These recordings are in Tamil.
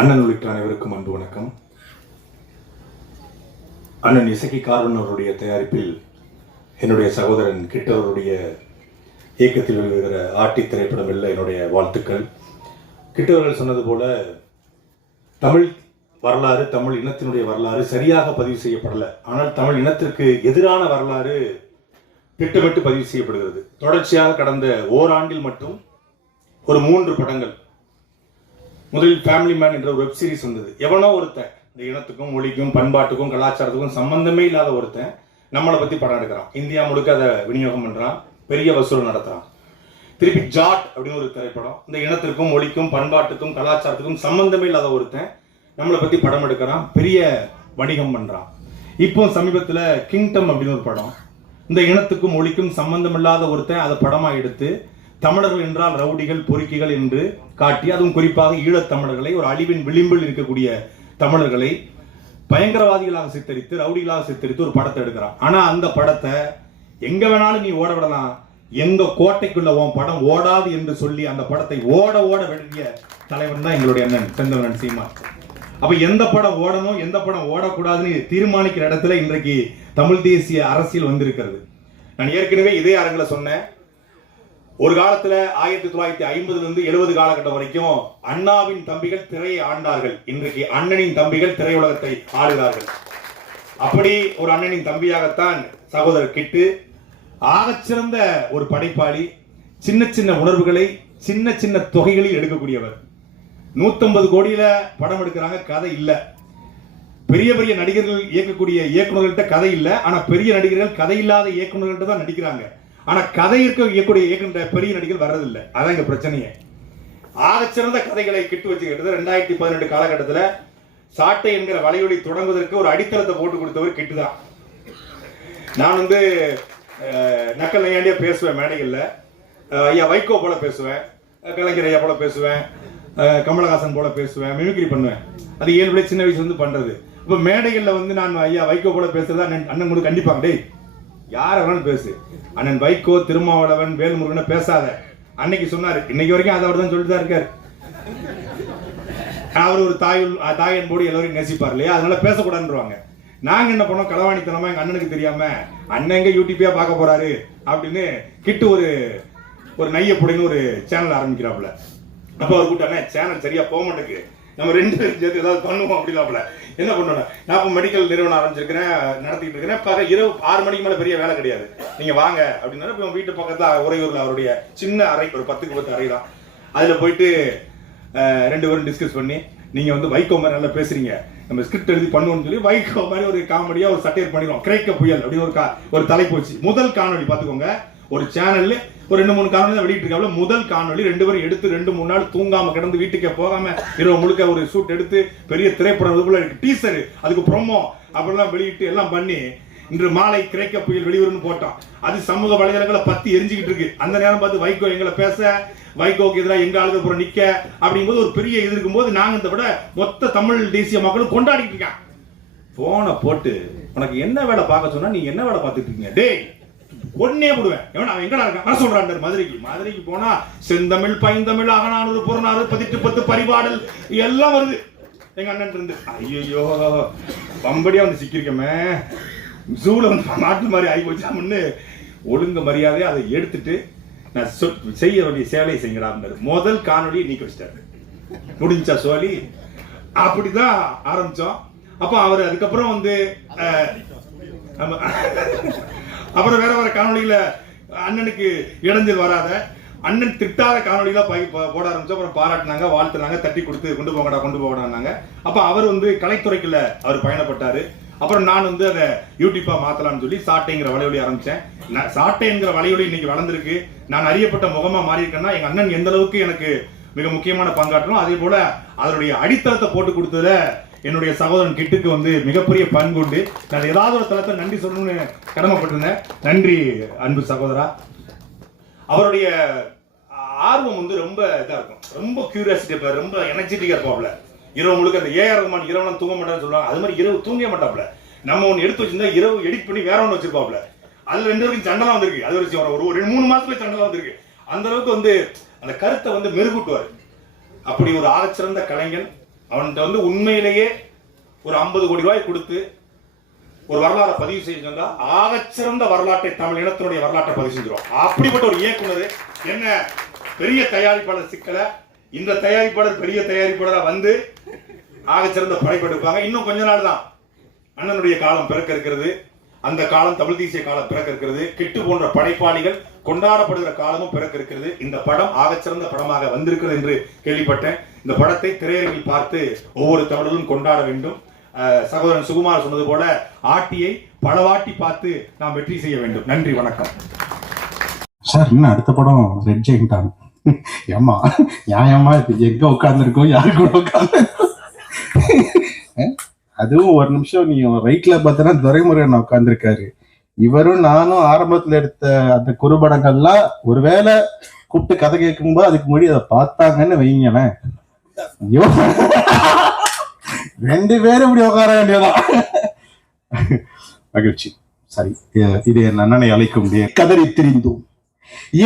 அண்ணன் உள்ளிட்ட அனைவருக்கும் அன்பு வணக்கம். அண்ணன் இசக்கி காரன் அவருடைய தயாரிப்பில் என்னுடைய சகோதரன் கிட்டவருடைய இயக்கத்தில் வெளிவருகிற ஆட்டி திரைப்படம் இல்லை என்னுடைய வாழ்த்துக்கள். கிட்டவர்கள் சொன்னது போல தமிழ் வரலாறு தமிழ் இனத்தினுடைய வரலாறு சரியாக பதிவு செய்யப்படலை. ஆனால் தமிழ் இனத்திற்கு எதிரான வரலாறு திட்டமிட்டு பதிவு செய்யப்படுகிறது. தொடர்ச்சியாக கடந்த ஓராண்டில் மட்டும் ஒரு மூன்று படங்கள் முதலில் ஃபேமிலி மேன் என்ற ஒரு வெப் சீரிஸ் வந்தது. எவனோ ஒருத்தன் இந்த இனத்துக்கும் மொழிக்கும் பண்பாட்டுக்கும் கலாச்சாரத்துக்கும் சம்பந்தமே இல்லாத ஒருத்தன் நம்மளை பத்தி படம் எடுக்கிறான் இந்தியா முழுக்க அதை விநியோகம் பண்றான் பெரிய வசூல் நடத்துறான். திருப்பி ஜாட் அப்படின்னு ஒரு திரைப்படம் இந்த இனத்திற்கும் மொழிக்கும் பண்பாட்டுக்கும் கலாச்சாரத்துக்கும் சம்பந்தமே இல்லாத ஒருத்தன் நம்மளை பத்தி படம் எடுக்கிறான் பெரிய வணிகம் பண்றான். இப்போ சமீபத்தில் கிங்டம் அப்படின்னு ஒரு படம் இந்த இனத்துக்கும் மொழிக்கும் சம்பந்தம் இல்லாத ஒருத்தன் அதை படமா எடுத்து தமிழர்கள் என்றால் ரவுடிகள் பொறுக்கிகள் என்று காட்டி அதுவும் குறிப்பாக ஈழத் தமிழர்களை ஒரு அழிவின் விளிம்பில் இருக்கக்கூடிய தமிழர்களை பயங்கரவாதிகளாக சித்தரித்து ரவுடிகளாக சித்தரித்து ஒரு படத்தை எடுக்கிறான். ஆனால் அந்த படத்தை எங்க வேணாலும் நீ ஓட விடலாம் எங்க கோட்டைக்குள்ள உன் படம் ஓடாது என்று சொல்லி அந்த படத்தை ஓட ஓட வேண்டிய தலைவன் தான் எங்களுடைய அண்ணன் செந்தவனன் சீமா. அப்ப எந்த படம் ஓடணும் எந்த படம் ஓடக்கூடாதுன்னு தீர்மானிக்கிற இடத்துல இன்றைக்கு தமிழ் தேசிய அரசியல் வந்திருக்கிறது. நான் ஏற்கனவே இதே அரங்கில் சொன்னேன். ஒரு காலத்துல ஆயிரத்தி தொள்ளாயிரத்தி ஐம்பதுல இருந்து எழுபது காலகட்டம் வரைக்கும் அண்ணாவின் தம்பிகள் திரையை ஆண்டார்கள். இன்றைக்கு அண்ணனின் தம்பிகள் திரையுலகத்தை ஆளுகிறார்கள் அப்படி ஒரு அண்ணனின் தம்பியாகத்தான் சகோதரர் கிட்டு ஆகச்சிறந்த ஒரு படைப்பாளி சின்ன சின்ன உணர்வுகளை சின்ன சின்ன தொகைகளில் எடுக்கக்கூடியவர். 150 கோடியில படம் எடுக்கிறாங்க கதை இல்லை. பெரிய பெரிய நடிகர்கள் இயக்கக்கூடிய இயக்குநர்கள்ட்ட கதை இல்லை ஆனா பெரிய நடிகர்கள் கதை இல்லாத இயக்குநர்கள்ட்ட தான் நடிக்கிறாங்க. ஆனா கதை இருக்க இயக்குன்ற பெரிய நடிகர்கள் வர்றதில்லை. அதான் இங்க பிரச்சனையே. ஆகச்சிறந்த கதைகளை கிட்டு வச்சுக்கிட்டது ரெண்டாயிரத்தி பதினெட்டு காலகட்டத்தில் சாட்டை என்கிற வலையொலி தொடங்குவதற்கு ஒரு அடித்தளத்தை போட்டு கொடுத்தவர் கிட்டு தான். நான் வந்து நக்கல் நையாண்டியா பேசுவேன் மேடைகளில். ஐயா வைகோ போல பேசுவேன் கலைஞர் ஐயா போல பேசுவேன் கமலஹாசன் போல பேசுவேன் மிமிக்ரி பண்ணுவேன். அது ஏழு சின்ன வயசுல இருந்து பண்றது? இப்போ மேடைகளில் வந்து நான் ஐயா வைகோ போல பேசுறதா அண்ணன் கூட கண்டிப்பாங்க டேய். யார வேணாலும் பேசு. அண்ணன் வைகோ திருமாவளவன் வேல்முருகனை பேசாத. அன்னைக்கு சொன்னாரு. இன்னைக்கு வரைக்கும் அதை அவர் தான் சொல்லிட்டு தான் இருக்காரு. அவர் ஒரு தாயுள் தாய் என்போடு எல்லோரையும் நேசிப்பார் இல்லையா? அதனால பேசக்கூடாதுன்றாங்க நாங்க என்ன பண்ணோம்? களவாணித்தனமா எங்க அண்ணனுக்கு தெரியாம அண்ணன் எங்க யூடியூபியா பார்க்க போறாரு? அப்படின்னு கிட்டு ஒரு ஒரு நைய புடின்னு ஒரு சேனல் ஆரம்பிக்கிறாப்புல. அப்ப அவர் கூட்டானே சேனல் சரியா போக மாட்டேங்குது. நம்ம ரெண்டு பேரும் சேர்த்து ஏதாவது பண்ணுவோம் அப்படின்னாப்புல. என்ன பண்ணணும் நான் இப்போ மெடிக்கல் நிறுவனம் ஆரம்பிச்சிருக்கிறேன் நடத்திட்டு இருக்கிறேன். பக இரவு ஆறு மணிக்கு மேலே பெரிய வேலை கிடையாது. நீங்கள் வாங்க அப்படின்னா இப்போ வீட்டு பக்கத்தில் உறையூரில் அவருடைய சின்ன அறை ஒரு பத்துக்கு பத்து அறை தான் அதில் போயிட்டு ரெண்டு பேரும் டிஸ்கஸ் பண்ணி நீங்கள் வந்து வைகோ மாதிரி நல்லா பேசுறீங்க. நம்ம ஸ்கிரிப்ட் எழுதி பண்ணுவோம்னு சொல்லி வைகோ மாதிரி ஒரு காமெடியாக ஒரு சட்டையர் பண்ணிடுவோம். கிரேக்க புயல் அப்படின்னு ஒரு கா- ஒரு தலைப்பு வச்சு. முதல் காணொலி பார்த்துக்கோங்க. ஒரு சேனல்ல ஒரு ரெண்டு மூணு காணொலி தான் வெளியிட்டு இருக்காப்ல. முதல் காணொலி ரெண்டு பேரும் எடுத்து ரெண்டு மூணு நாள் தூங்காம கிடந்து வீட்டுக்கே போகாம இரவு முழுக்க ஒரு சூட் எடுத்து பெரிய திரைப்படம் இதுக்குள்ள டீசர் அதுக்கு ப்ரோமோ அப்படிலாம் வெளியிட்டு எல்லாம் பண்ணி இன்று மாலை கிரேக்க புயல் வெளிவரும்னு போட்டோம். அது சமூக வலைதளங்களை பத்தி எரிஞ்சுக்கிட்டு இருக்கு. அந்த நேரம் பார்த்து வைகோ எங்களை பேச வைகோக்கு எதிராக எங்க ஆளுக புறம் நிக்க அப்படிங்கும்போது ஒரு பெரிய இது இருக்கும்போது நாங்க இந்த விட மொத்த தமிழ் தேசிய மக்களும் கொண்டாடிட்டு இருக்கான் போனை போட்டு உனக்கு என்ன வேலை பார்க்க சொன்னா நீ என்ன வேலை பார்த்துட்டு இருக்கீங்க? டேய் ஒன்னே விடுவேன் எவன்? அவன் எங்கடா இருக்கான்? வர சொல்றான் மதுரைக்கு. மதுரைக்கு போனா செந்தமிழ் பைந்தமிழ் அகநானூறு புறநானூறு பதிட்டு பத்து பரிபாடல் எல்லாம் வருது. எங்க அண்ணன் இருந்து. ஐயோ பம்படியா வந்து சிக்கிருக்கமே ஜூல வந்து நாட்டு மாதிரி ஆகி போச்சாமுன்னு ஒழுங்கு மரியாதை அதை எடுத்துட்டு நான் சொல்- செய்ய வேண்டிய சேலையை செய்யடா முதல் காணொலியை நீக்கி வச்சிட்டாரு. முடிஞ்சா சோழி. அப்படிதான் ஆரம்பிச்சோம். அப்போ அவர் அதுக்கப்புறம் வந்து அஹ், ஆமா. அப்புறம் வேற வேற காணொலியில அண்ணனுக்கு இடைஞ்சல் வராத அண்ணன் திட்டாத காணொலியில பை- போட ஆரம்பிச்சு அப்புறம் பாராட்டினாங்க வாழ்த்துனாங்க தட்டி கொடுத்து கொண்டு போங்கடா கொண்டு போகடான்னாங்க அப்ப அவர் வந்து கலைத்துறைக்குள்ள அவர் பயணப்பட்டாரு. அப்புறம் நான் வந்து அதை யூடியூப்பா மாத்தலாம்னு சொல்லி சாட்டைங்கிற வலையொலி ஆரம்பிச்சேன். நான் சாட்டைங்கிற வலையொலி இன்னைக்கு வளர்ந்துருக்கு. நான் அறியப்பட்ட முகமா மாறி இருக்கேன்னா எங்க அண்ணன் எந்த அளவுக்கு எனக்கு மிக முக்கியமான பங்காற்றணும் அதே போல அதனுடைய அடித்தளத்தை போட்டு கொடுத்ததுல என்னுடைய சகோதரன் கிட்டுக்கு வந்து மிகப்பெரிய பண்புண்டு நான் ஏதாவது ஒரு தளத்தை நன்றி சொல்லணும்னு கடமைப்பட்டிருந்தேன். நன்றி அன்பு சகோதரா. அவருடைய ஆர்வம் வந்து ரொம்ப இதாக இருக்கும். ரொம்ப கியூரியாசிட்டி இருப்பார். ரொம்ப எனர்ஜெட்டிக்கா இருப்பாப்ல இரவு முழுக்க அந்த ஏஆர் ரஹ்மான் இரவுலாம் தூங்க மாட்டான்னு சொல்லுவாங்க. அது மாதிரி இரவு தூங்க மாட்டாப்ல நம்ம ஒன்று எடுத்து வச்சிருந்தா இரவு எடிட் பண்ணி வேற ஒன்று வச்சிருப்பாப்ல அதுல ரெண்டு வரைக்கும் சண்டலாம் வந்திருக்கு. அது வச்சு ஒரு ஒரு ரெண்டு மூணு மாசத்துல சண்டலாம் வந்திருக்கு. அந்த அளவுக்கு வந்து அந்த கருத்தை வந்து மெருகூட்டுவார். அப்படி ஒரு ஆகச்சிறந்த கலைஞன். அவன்கிட்ட வந்து உண்மையிலேயே ஒரு ஐம்பது கோடி ரூபாய் கொடுத்து ஒரு வரலாறை பதிவு செஞ்சா ஆகச்சிறந்த வரலாற்றை தமிழ் இனத்தினுடைய வரலாற்றை பதிவு செஞ்சிடும் அப்படிப்பட்ட ஒரு இயக்குனர். என்ன? பெரிய தயாரிப்பாளர் சிக்கல. இந்த தயாரிப்பாளர் பெரிய தயாரிப்பாளராக வந்து ஆகச்சிறந்த படைப்பெடுப்பாங்க இன்னும் கொஞ்ச நாள் தான் அண்ணனுடைய காலம் பிறக்க இருக்கிறது. அந்த காலம் தமிழ் தேசிய காலம் பிறக்க இருக்கிறது. கிட்டு போன்ற படைப்பாளிகள் கொண்டாடப்படுகிற காலமும் பிறக்க இருக்கிறது. இந்த படம் ஆகச்சிறந்த படமாக வந்திருக்கிறது என்று கேள்விப்பட்டேன். இந்த படத்தை திரையரங்கில் பார்த்து ஒவ்வொரு தமிழரும் கொண்டாட வேண்டும். சகோதரன் சுகுமார் சொன்னது போல ஆட்டியை பலவாட்டி பார்த்து நாம் வெற்றி செய்ய வேண்டும். நன்றி வணக்கம். சார் இன்னும் அடுத்த படம் ரெட் ஜெயின் தான் ஏமா நியாயமா இது? எங்க உட்காந்துருக்கோம் யாரு கூட உட்காந்து அதுவும் ஒரு நிமிஷம் நீ ரைட்ல பார்த்தனா துரைமுருகன் உட்காந்துருக்காரு இவரும் நானும் ஆரம்பத்துல எடுத்த அந்த குறுபடங்கள்லாம் ஒருவேளை கூப்பிட்டு கதை கேட்கும்போது அதுக்கு முன்னாடி அதை பார்த்தாங்கன்னு வைங்களேன் ரெண்டு பேரும் இப்படி உட்கார வேண்டியதான் மகிழ்ச்சி சரி இது- என் அண்ணனை அழைக்கும் கதறி திரிந்தோம்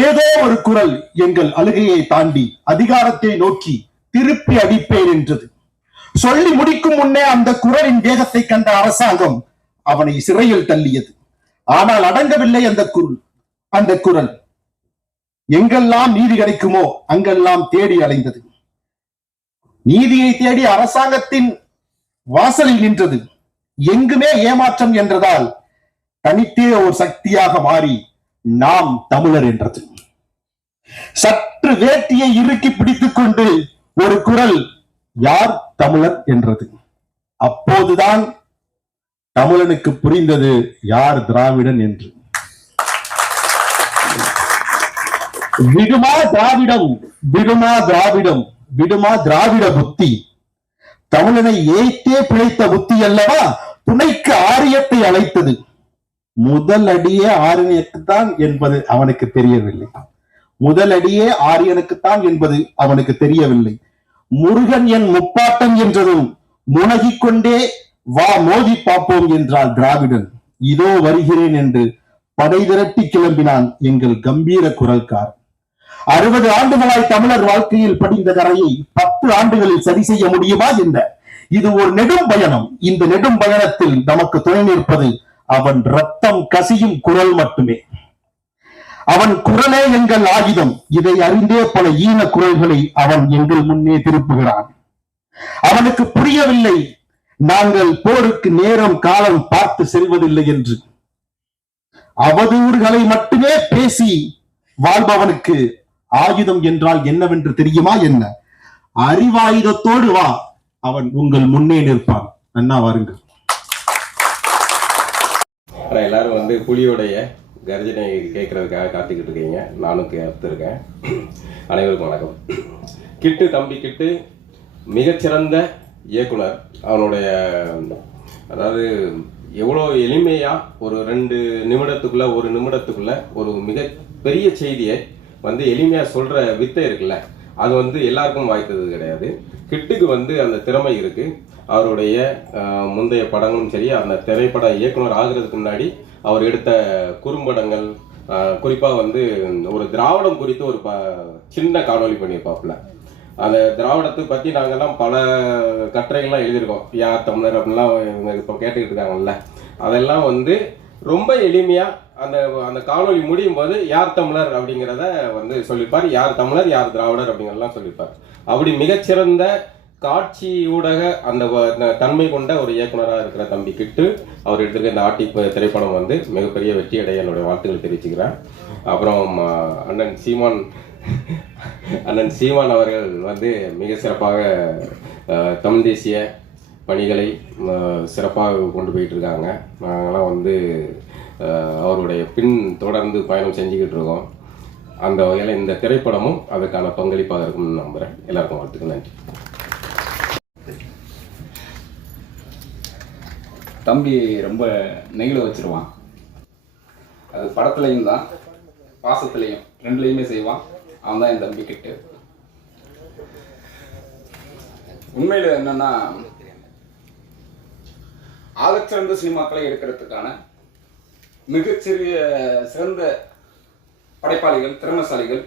ஏதோ ஒரு குரல் எங்கள் அழுகையை தாண்டி அதிகாரத்தை நோக்கி திருப்பி அடிப்பேன் என்றது சொல்லி முடிக்கும் முன்னே அந்த குரலின் வேகத்தை கண்ட அரசாங்கம் அவனை சிறையில் தள்ளியது ஆனால் அடங்கவில்லை அந்த குரல் அந்த குரல் எங்கெல்லாம் நீதி கிடைக்குமோ அங்கெல்லாம் தேடி அலைந்தது நீதியை தேடி அரசாங்கத்தின் வாசலில் நின்றது. எங்குமே ஏமாற்றம் என்றதால் தனித்தே ஒரு சக்தியாக மாறி நாம் தமிழர் என்றது. சற்று வேட்டியை இறுக்கி பிடித்துக் கொண்டு ஒரு குரல் யார் தமிழர் என்றது. அப்போதுதான் தமிழனுக்கு புரிந்தது யார் திராவிடன் என்று. விடுமா திராவிடம் விடுமா திராவிடம். விடுமா திராவிட புத்தி? தமிழனை ஏய்த்தே பிழைத்த புத்தி அல்லவா? துணைக்கு ஆரியத்தை அழைத்தது. முதல் அடியே ஆரியனுக்குத்தான் என்பது அவனுக்கு தெரியவில்லை. முதல் அடியே ஆரியனுக்குத்தான் என்பது அவனுக்கு தெரியவில்லை. முருகன் என் முப்பாட்டன் என்றதும் முனகிக் கொண்டே வா மோதி பார்ப்போம் என்றால் திராவிடன். இதோ வருகிறேன் என்று படை திரட்டி கிளம்பினான் எங்கள் கம்பீர குரல்கார் அறுபது ஆண்டுகளாய் தமிழர் வாழ்க்கையில் படிந்த கரையை பத்து ஆண்டுகளில் சரி செய்ய முடியுமா என்ன? இது ஒரு நெடும் பயணம். இந்த நெடும் பயணத்தில் நமக்கு துணை நிற்பது அவன் ரத்தம் கசியும் குரல் மட்டுமே. அவன் குரலே எங்கள் ஆயுதம். இதை அறிந்தே பல ஈன குரல்களை அவன் எங்கள் முன்னே திருப்புகிறான். அவனுக்கு புரியவில்லை. நாங்கள் போருக்கு நேரம் காலம் பார்த்து செல்வதில்லை என்று. அவதூறுகளை மட்டுமே பேசி வாழ்பவனுக்கு ஆயுதம் என்றால் என்னவென்று தெரியுமா என்ன? அறிவாயுதத்தோடு வா. அவன் உங்கள் முன்னே நிற்பான். அண்ணா வாருங்கள். எல்லாரும் வந்து புலியோடைய கர்ஜனை கேட்கறதுக்காக காத்துக்கிட்டு இருக்கீங்க. நானும் கேட்டிருக்கேன் அனைவருக்கும் வணக்கம். கிட்டு தம்பி கிட்டு மிகச்சிறந்த இயக்குனர். அவனுடைய அதாவது எவ்வளோ எளிமையாக ஒரு ரெண்டு நிமிடத்துக்குள்ள ஒரு நிமிடத்துக்குள்ள ஒரு மிக பெரிய செய்தியை வந்து எளிமையாக சொல்கிற வித்தை இருக்குல்ல அது வந்து எல்லாருக்கும் வாய்த்தது கிடையாது. கிட்டுக்கு வந்து அந்த திறமை இருக்குது அவருடைய முந்தைய படங்களும் சரி அந்த திரைப்பட இயக்குனர் ஆகிறதுக்கு முன்னாடி அவர் எடுத்த குறும்படங்கள் குறிப்பாக வந்து ஒரு திராவிடம் குறித்து ஒரு ப சின்ன காணொளி பண்ணியிருப்பாப்புல. அந்த திராவிடத்தை பற்றி நாங்கெல்லாம் பல கட்டுரைகள்லாம் எழுதியிருக்கோம். யார் தமிழர் அப்படின்லாம் இவங்க இப்போ கேட்டுக்கிட்டு இருக்காங்கல்ல. அதெல்லாம் வந்து ரொம்ப எளிமையாக அந்த அந்த காணொலி முடியும் போது யார் தமிழர் அப்படிங்கிறத வந்து சொல்லியிருப்பார் யார் தமிழர் யார் திராவிடர் அப்படிங்கிறலாம் சொல்லியிருப்பார் அப்படி மிகச்சிறந்த காட்சி ஊடக அந்த தன்மை கொண்ட ஒரு இயக்குனராக இருக்கிற தம்பி கிட்டு அவர் எடுத்திருக்க இந்த ஆட்டி திரைப்படம் வந்து மிகப்பெரிய வெற்றி அடைய என்னுடைய வாழ்த்துக்கள் தெரிவிச்சுக்கிறேன். அப்புறம் அண்ணன் சீமான் அண்ணன் சீமான் அவர்கள் வந்து மிக சிறப்பாக தமிழ் தேசிய பணிகளை சிறப்பாக கொண்டு போயிட்டு இருக்காங்க. நாங்களாம் வந்து அவருடைய பின் தொடர்ந்து பயணம் செஞ்சுக்கிட்டு இருக்கோம். அந்த வகையில் இந்த திரைப்படமும் அதுக்கான பங்களிப்பாக இருக்கும்னு நம்புகிறேன் எல்லாருக்கும் வாழ்த்துக்கு நன்றி. தம்பி ரொம்ப நெகிழ வச்சிருவான். அது படத்துலையும் தான் பாசத்துலையும் ரெண்டுலையுமே செய்வான். அவன் தான் என் தம்பி கிட்டு. உண்மையில் என்னன்னா ஆகச்சிறந்த சினிமாக்களை எடுக்கிறதுக்கான மிகச்சிறிய சிறந்த படைப்பாளிகள் திறமைசாலிகள்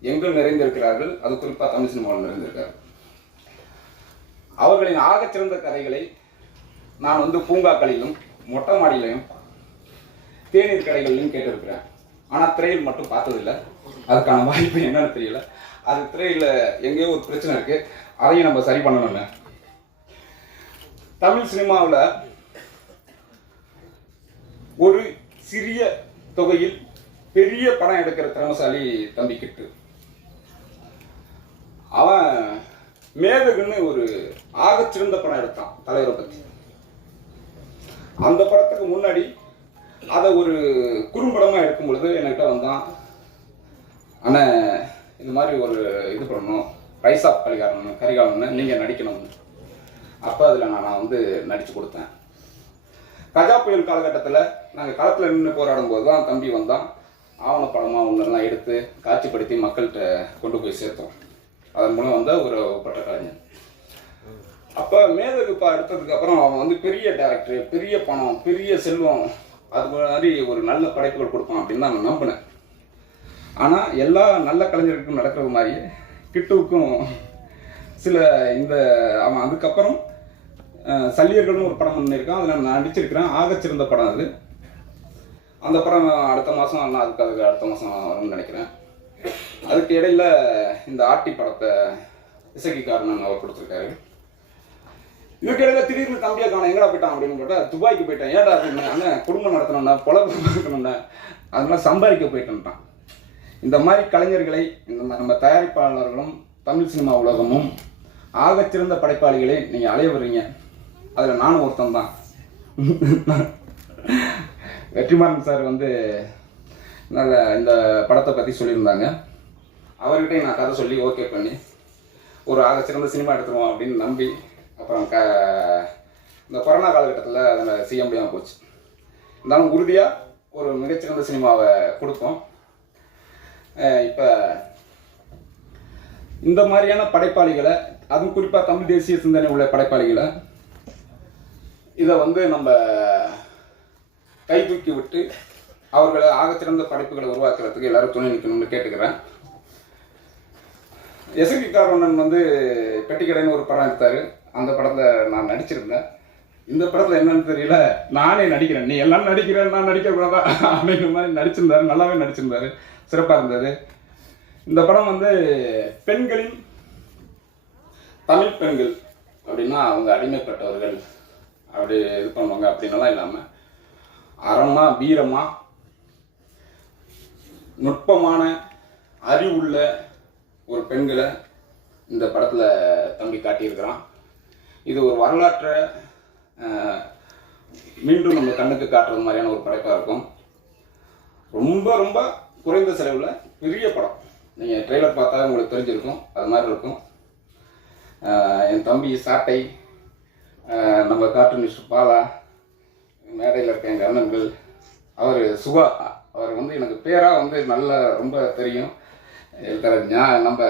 எங்கும் நிறைந்திருக்கிறார்கள். அது குறிப்பாக தமிழ் சினிமாவில் நிறைந்திருக்கார் அவர்களின் ஆகச்சிறந்த கதைகளை நான் வந்து பூங்காக்களிலும் மொட்டை மாடியிலையும் தேநீர் கடைகளிலும் கேட்டிருக்கிறேன். ஆனால் திரையில் மட்டும் பார்த்ததில்லை. அதுக்கான வாய்ப்பு என்னன்னு தெரியல. அது திரையில் எங்கேயோ ஒரு பிரச்சனை இருக்கு. அதையும் நம்ம சரி பண்ணணும்னு. தமிழ் சினிமாவில் ஒரு சிறிய தொகையில் பெரிய படம் எடுக்கிற திறமசாலி தம்பி கிட்டு. அவன் மேதகுன்னு ஒரு ஆகச்சிறந்த படம் எடுத்தான் தலைவரை பற்றி அந்த படத்துக்கு முன்னாடி அதை ஒரு குறும்படமாக எடுக்கும் பொழுது என்கிட்ட வந்தான் அண்ணன் இந்த மாதிரி ஒரு இது பண்ணணும் ரைஸ் ஆஃப் கரிகாலன் கரிகாலன்னு நீங்கள் நடிக்கணும்னு அப்போ அதில் நான் நான் வந்து நடித்து கொடுத்தேன். கஜா புயல் காலகட்டத்தில் நாங்கள் களத்தில் நின்று போராடும் போது தான் தம்பி வந்தான் ஆவணப்படமாக ஒன்றெல்லாம் எடுத்து காட்சிப்படுத்தி மக்கள்கிட்ட கொண்டு போய் சேர்த்தோம். அதன் மூலம் வந்த ஒரு பட்ட கலைஞர் அப்போ மேதகுப்பா எடுத்ததுக்கப்புறம் அவன் வந்து பெரிய டேரக்டர் பெரிய பணம் பெரிய செல்வம் அது மாதிரி ஒரு நல்ல படைப்புகள் கொடுப்பான் அப்படின்னு தான் நான் நம்பினேன். ஆனால் எல்லா நல்ல கலைஞருக்கும் நடக்கிறது மாதிரியே கிட்டுவுக்கும் சில இந்த அவன் அதுக்கப்புறம் சல்லியர்கள்னு ஒரு படம் பண்ணியிருக்கான் அதில் நான் நடிச்சிருக்கிறேன். ஆகச்சிறந்த படம் அது. அந்த படம் அடுத்த மாதம் அண்ணா அதுக்கு அதுக்கு அடுத்த மாதம் வரும்னு நினைக்கிறேன். அதுக்கு இடையில இந்த ஆர்டி படத்தை இசைக்கு காரணம் அவர் கொடுத்துருக்காரு. இதுக்கு இடையில திடீர்னு தம்பியா காண எங்கடா போயிட்டான் அப்படின்னு கேட்டா துபாய்க்கு போயிட்டேன். ஏன்டா அப்படின்னு குடும்பம் நடத்தணும்டா பொழப்பு நடத்தணும்டா அதெல்லாம் சம்பாதிக்க போயிட்டேன்ட்டான் இந்த மாதிரி கலைஞர்களை இந்த மாதிரி நம்ம தயாரிப்பாளர்களும் தமிழ் சினிமா உலகமும் ஆகச்சிறந்த படைப்பாளிகளை நீங்கள் அலைய வர்றீங்க அதில் நானும் ஒருத்தன் தான். வெற்றிமாறன் சார் வந்து நல்ல இந்த படத்தை பற்றி சொல்லியிருந்தாங்க. அவர்கிட்டயும் நான் கதை சொல்லி ஓகே பண்ணி ஒரு ஆகச்சிறந்த சினிமா எடுத்துருவோம் அப்படின்னு நம்பி அப்புறம் க இந்த கொரோனா காலகட்டத்தில் அதில் செய்ய முடியாமல் போச்சு. இருந்தாலும் உறுதியாக ஒரு மிகச்சிறந்த சினிமாவை கொடுப்போம் இப்போ இந்த மாதிரியான படைப்பாளிகளை அதுவும் குறிப்பாக தமிழ் தேசிய சிந்தனை உள்ள படைப்பாளிகளை இதை வந்து நம்ம கை தூக்கி விட்டு அவர்களை ஆகச்சிறந்த படைப்புகளை உருவாக்குறதுக்கு எல்லாரும் துணை நிற்கணும்னு கேட்டுக்கிறேன். எசகி காரணன் வந்து பெட்டிக்கடைன்னு ஒரு படம் எடுத்தார். அந்த படத்தில் நான் நடிச்சிருந்தேன். இந்த படத்தில் என்னன்னு தெரியல நானே நடிக்கிறேன். நீ எல்லாம் நடிக்கிற நான் நடிக்கக்கூடாதா? அப்படிங்கிற மாதிரி நடிச்சிருந்தாரு. நல்லாவே நடிச்சிருந்தாரு. சிறப்பாக இருந்தது. இந்த படம் வந்து பெண்களின் தமிழ் பெண்கள் அப்படின்னா அவங்க அடிமைப்பட்டவர்கள் அப்படி இது பண்ணுவாங்க அப்படின்னலாம் இல்லாமல் அறமா வீரமா நுட்பமான அறிவுள்ள ஒரு பெண்களை இந்த படத்தில் தம்பி காட்டியிருக்கிறான். இது ஒரு வரலாற்றை மீண்டும் நம்ம கண்ணுக்கு காட்டுறது மாதிரியான ஒரு படைப்பாக இருக்கும். ரொம்ப ரொம்ப குறைந்த செலவில் பெரிய படம். நீங்கள் ட்ரெய்லர் பார்த்தா உங்களுக்கு தெரிஞ்சிருக்கும். அது மாதிரி இருக்கும். என் தம்பி சாட்டை நம்ம கார்ட்டூனிஸ்ட் பாலா மேடையில் இருக்க எங்கள் அண்ணன்கள் அவர் சுபா அவர் வந்து எனக்கு பேராக வந்து நல்ல ரொம்ப தெரியும். இருக்கிற ஞா நம்ம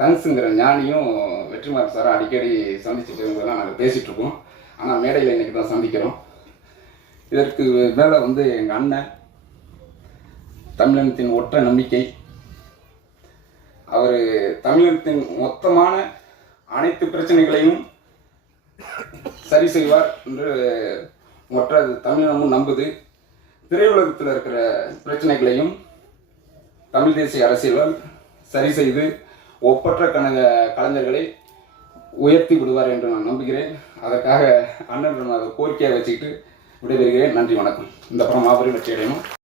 தங்ஸுங்கிற ஞானியும் வெற்றிமாறன் சாரை அடிக்கடி சந்திச்சுட்டு இருந்ததெல்லாம் நாங்கள் பேசிகிட்டு இருக்கோம். ஆனால் மேடையில் இன்றைக்கி தான் சந்திக்கிறோம். இதற்கு மேலே வந்து எங்கள் அண்ணன் தமிழினத்தின் ஒற்ற நம்பிக்கை. அவர் தமிழினத்தின் மொத்தமான அனைத்து பிரச்சனைகளையும் சரி செய்வார் என்று மற்ற தமிழினமும் நம்புது. திரையுலகத்தில் இருக்கிற பிரச்சனைகளையும் தமிழ் தேசிய அரசியலால் சரி செய்து ஒப்பற்ற கணக கலைஞர்களை உயர்த்தி விடுவார் என்று நான் நம்புகிறேன். அதற்காக அண்ணன் அதை கோரிக்கையாக வச்சுக்கிட்டு விடைபெறுகிறேன். நன்றி வணக்கம். இந்த படம் மாபெரும் வெற்றி அடையணும்.